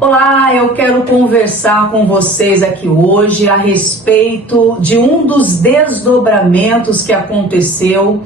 Olá, eu quero conversar com vocês aqui hoje a respeito de um dos desdobramentos que aconteceu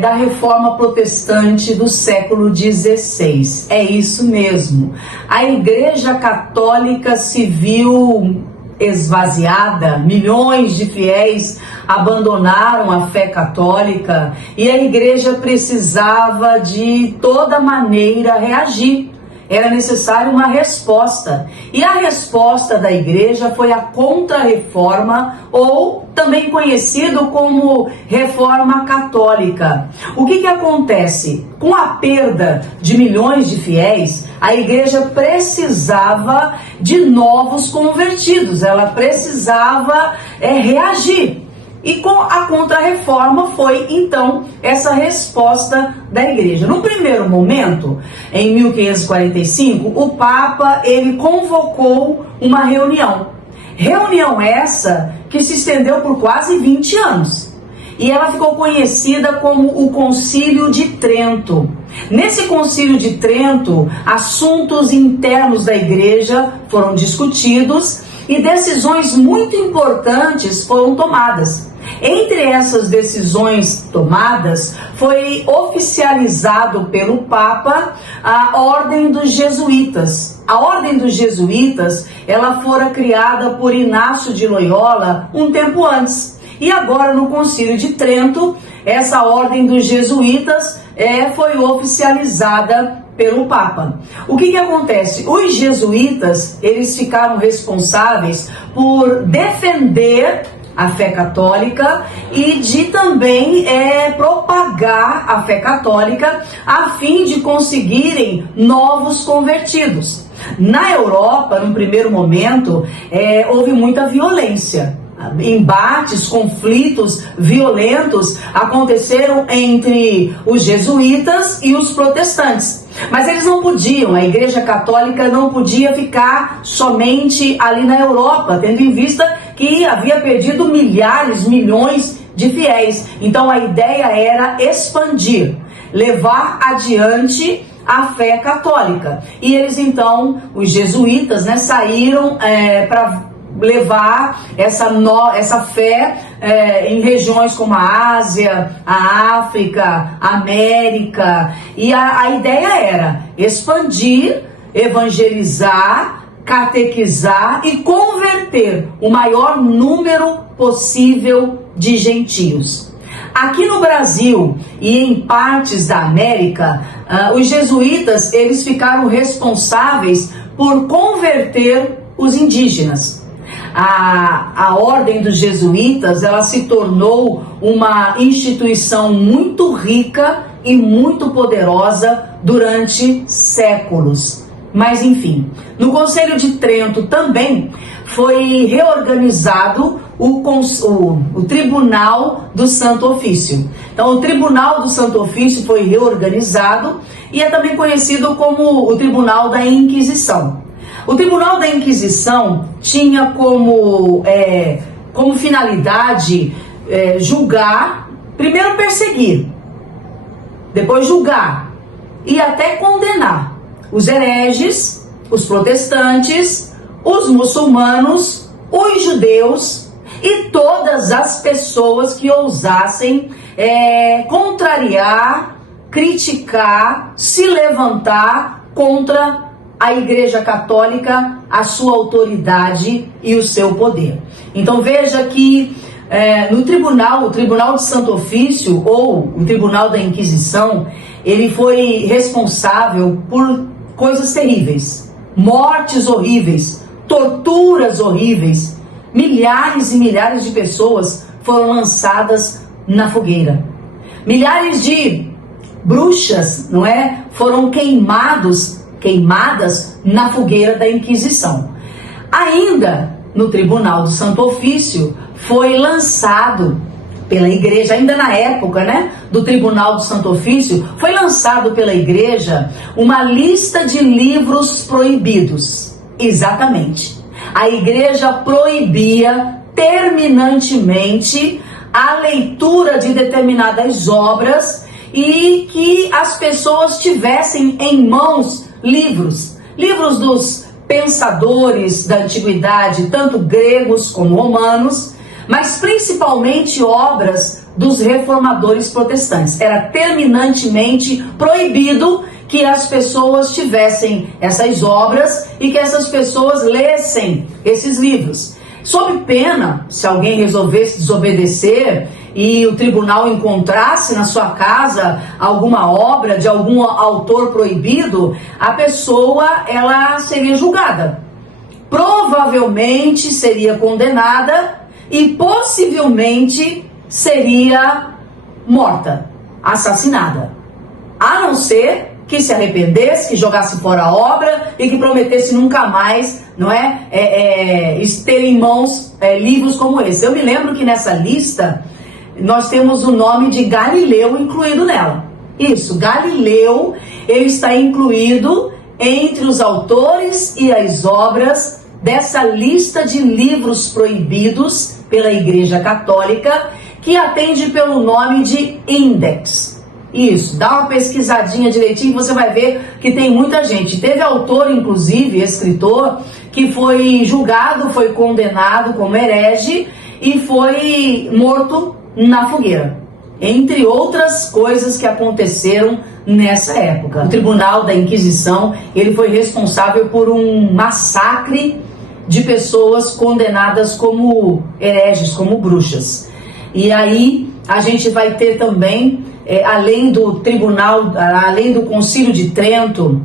da Reforma Protestante do século XVI. É isso mesmo. A Igreja Católica se viu esvaziada, milhões de fiéis abandonaram a fé católica e a Igreja precisava de toda maneira reagir. Era necessária uma resposta. E a resposta da Igreja foi a Contra-Reforma, ou também conhecido como Reforma Católica. O que acontece? Com a perda de milhões de fiéis, a Igreja precisava de novos convertidos. Ela precisava reagir. E com a Contra-Reforma foi, então, essa resposta da Igreja. No primeiro momento, em 1545, o Papa, ele convocou uma reunião. Reunião essa que se estendeu por quase 20 anos. E ela ficou conhecida como o Concílio de Trento. Nesse Concílio de Trento, assuntos internos da Igreja foram discutidos e decisões muito importantes foram tomadas. Entre essas decisões tomadas, foi oficializado pelo Papa a Ordem dos Jesuítas. A Ordem dos Jesuítas, ela fora criada por Inácio de Loyola um tempo antes. E agora, no Concílio de Trento, essa Ordem dos Jesuítas foi oficializada pelo Papa. O que acontece? Os jesuítas, eles ficaram responsáveis por defender a fé católica e de também propagar a fé católica a fim de conseguirem novos convertidos. Na Europa, no primeiro momento, houve muita violência. Embates, conflitos violentos aconteceram entre os jesuítas e os protestantes. Mas eles não podiam, a Igreja Católica não podia ficar somente ali na Europa, tendo em vista que havia perdido milhões de fiéis. Então a ideia era expandir, levar adiante a fé católica. E eles então, os jesuítas, saíram para levar essa fé em regiões como a Ásia, a África, a América. E a ideia era expandir, evangelizar, catequizar e converter o maior número possível de gentios. Aqui no Brasil e em partes da América, os jesuítas, eles ficaram responsáveis por converter os indígenas. A Ordem dos Jesuítas, ela se tornou uma instituição muito rica e muito poderosa durante séculos. Mas enfim, no Concílio de Trento também foi reorganizado o Tribunal do Santo Ofício. Então o Tribunal do Santo Ofício foi reorganizado e é também conhecido como o Tribunal da Inquisição. O Tribunal da Inquisição tinha como finalidade julgar, primeiro perseguir, depois julgar e até condenar os hereges, os protestantes, os muçulmanos, os judeus e todas as pessoas que ousassem contrariar, criticar, se levantar contra a Igreja Católica, a sua autoridade e o seu poder. Então veja que no tribunal, o Tribunal de Santo Ofício, ou o Tribunal da Inquisição, ele foi responsável por coisas terríveis, mortes horríveis, torturas horríveis. Milhares e milhares de pessoas foram lançadas na fogueira. Milhares de bruxas, foram queimadas na fogueira da Inquisição. Ainda no Tribunal do Santo Ofício foi lançado pela Igreja, ainda na época do Tribunal do Santo Ofício, foi lançado pela Igreja uma lista de livros proibidos. Exatamente. A Igreja proibia terminantemente a leitura de determinadas obras e que as pessoas tivessem em mãos livros dos pensadores da antiguidade, tanto gregos como romanos, mas principalmente obras dos reformadores protestantes. Era terminantemente proibido que as pessoas tivessem essas obras e que essas pessoas lessem esses livros. Sob pena, se alguém resolvesse desobedecer e o tribunal encontrasse na sua casa alguma obra de algum autor proibido, a pessoa ela seria julgada. Provavelmente seria condenada e possivelmente seria morta, assassinada. A não ser que se arrependesse, que jogasse fora a obra e que prometesse nunca mais, não é, ter em mãos livros como esse. Eu me lembro que nessa lista nós temos o nome de Galileu incluído nela. Isso, Galileu, ele está incluído entre os autores e as obras dessa lista de livros proibidos pela Igreja Católica, que atende pelo nome de Index. Isso, dá uma pesquisadinha direitinho, você vai ver que tem muita gente. Teve autor, inclusive, escritor, que foi julgado, foi condenado como herege e foi morto na fogueira. Entre outras coisas que aconteceram nessa época. O Tribunal da Inquisição, ele foi responsável por um massacre de pessoas condenadas como hereges, como bruxas. E aí a gente vai ter também, além do tribunal, além do Concílio de Trento,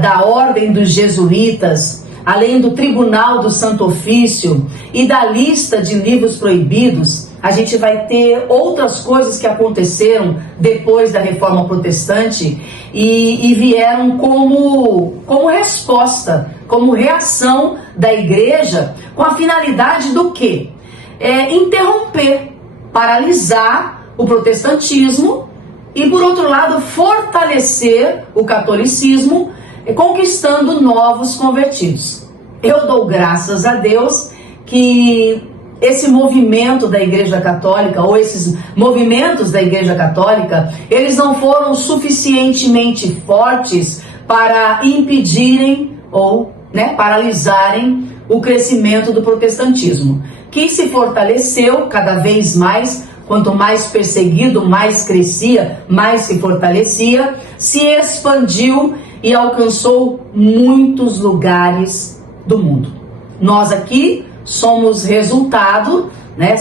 da Ordem dos Jesuítas, além do Tribunal do Santo Ofício e da lista de livros proibidos, a gente vai ter outras coisas que aconteceram depois da Reforma Protestante e vieram como resposta, como reação da Igreja, com a finalidade do quê? Interromper, paralisar o protestantismo e, por outro lado, fortalecer o catolicismo, conquistando novos convertidos. Eu dou graças a Deus que esse movimento da Igreja Católica, ou esses movimentos da Igreja Católica, eles não foram suficientemente fortes para impedirem ou paralisarem o crescimento do protestantismo, que se fortaleceu cada vez mais. Quanto mais perseguido, mais crescia, mais se fortalecia, se expandiu e alcançou muitos lugares do mundo. Nós aqui somos resultado,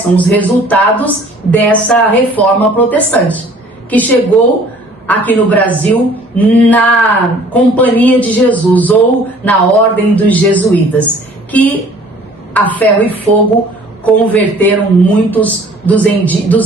somos resultados dessa reforma protestante, que chegou aqui no Brasil na Companhia de Jesus, ou na Ordem dos Jesuítas, que a ferro e fogo converteram muitos dos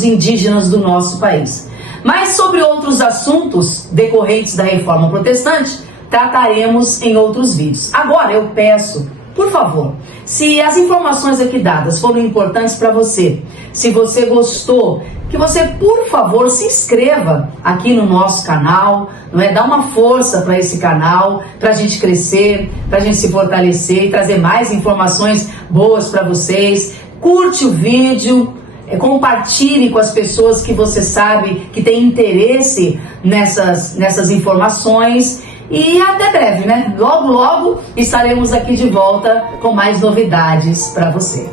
indígenas do nosso país. Mas sobre outros assuntos decorrentes da Reforma Protestante, trataremos em outros vídeos. Agora eu peço, por favor, se as informações aqui dadas foram importantes para você, se você gostou, que você, por favor, se inscreva aqui no nosso canal, dá uma força para esse canal, para a gente crescer, para a gente se fortalecer e trazer mais informações boas para vocês. Curte o vídeo, compartilhe com as pessoas que você sabe que tem interesse nessas informações. E até breve, Logo, logo estaremos aqui de volta com mais novidades para você.